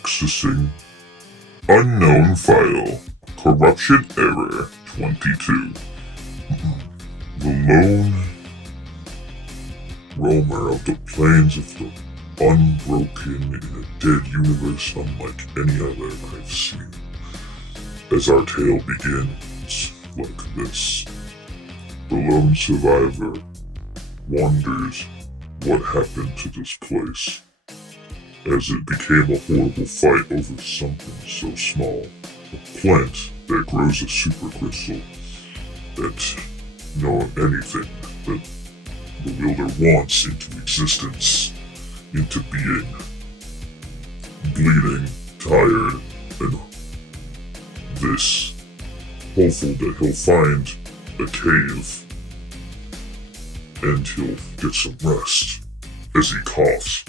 accessing unknown file, corruption error 22. The lone roamer of the plains of the unbroken in a dead universe unlike any other I've seen. As our tale begins like this, the lone survivor wonders what happened to this place, as it became a horrible fight over something so small, a plant that grows a supercrystal that anything that the wielder wants into existence, into being, bleeding, tired, and this, hopeful that he'll find a cave and he'll get some rest as he coughs,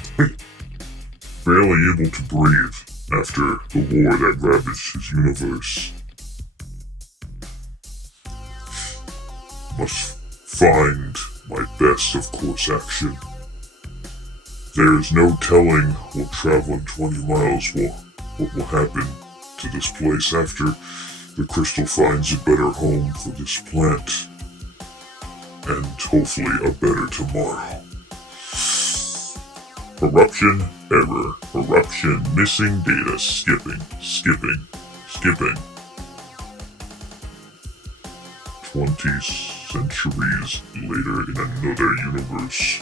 barely able to breathe after the war that ravaged his universe. Must find my best of course action. There is no telling what traveling 20 miles what will happen to this place after the crystal finds a better home for this plant, and hopefully a better tomorrow. Corruption error, corruption, missing data, skipping. 20 centuries later in another universe.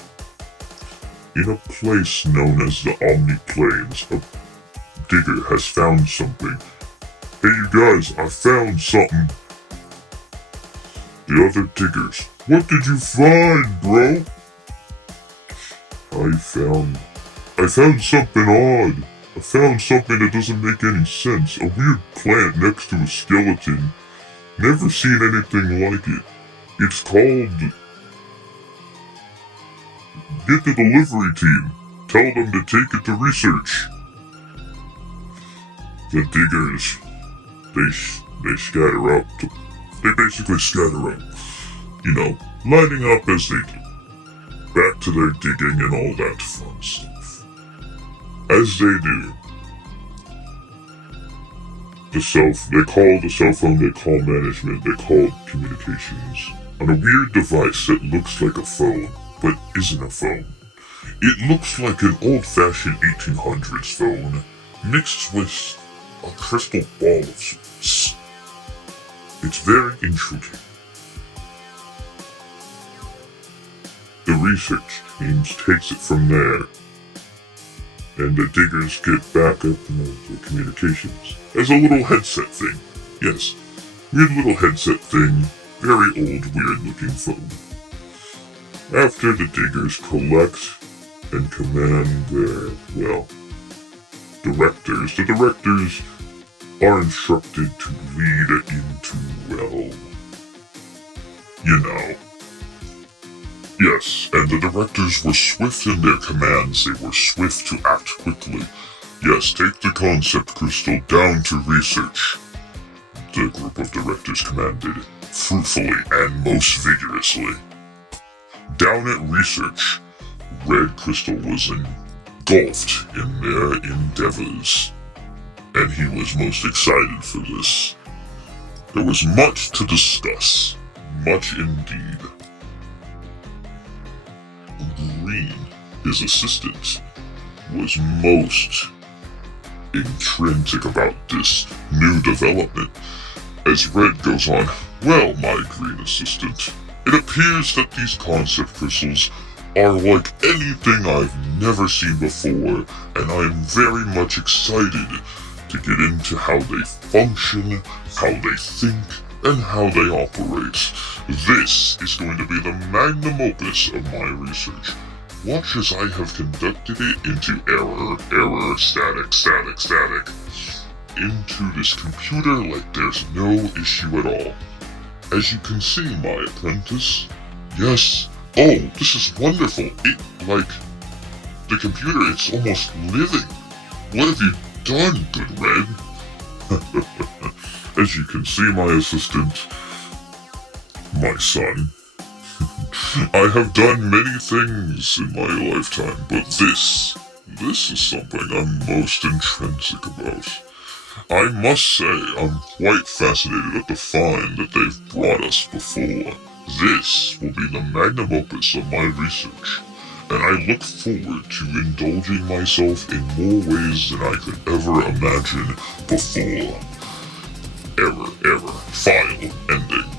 In a place known as the Omni Plains, a digger has found something. Hey you guys, I found something. The other diggers, what did you find, bro? I found something odd. I found something that doesn't make any sense. A weird plant next to a skeleton. Never seen anything like it. It's called... Get the delivery team. Tell them to take it to research. The diggers, they scatter up. They basically scatter up. You know, lining up as they do. Back to their digging and all that fun stuff. As they do, they call the cell phone, they call management, they call communications on a weird device that looks like a phone, but isn't a phone. It looks like an old-fashioned 1800s phone, mixed with a crystal ball of sorts. It's very intriguing. The research team takes it from there, and the diggers get back up the communications. As a little headset thing. Yes, weird little headset thing, very old, weird-looking phone. After the diggers collect and command their, directors, the directors are instructed to lead into, Yes, and the directors were swift in their commands. They were swift to act quickly. Yes, take the concept crystal down to research. The group of directors commanded, fruitfully and most vigorously. Down at research, Red Crystal was engulfed in their endeavors, and he was most excited for this. There was much to discuss, much indeed. Green, his assistant, was most intrinsic about this new development. As Red goes on, well, my green assistant, it appears that these concept crystals are like anything I've never seen before, and I'm very much excited to get into how they function, how they think, and how they operate. This is going to be the magnum opus of my research. Watch as I have conducted it into error, static, into this computer like there's no issue at all. As you can see, my apprentice, yes, oh, this is wonderful. The computer, it's almost living. What have you done, good Red? As you can see, my assistant, my son, I have done many things in my lifetime, but this This is something I'm most intrinsic about. I must say I'm quite fascinated at the find that they've brought us before. This will be the magnum opus of my research, and I look forward to indulging myself in more ways than I could ever imagine before. Error, file ending.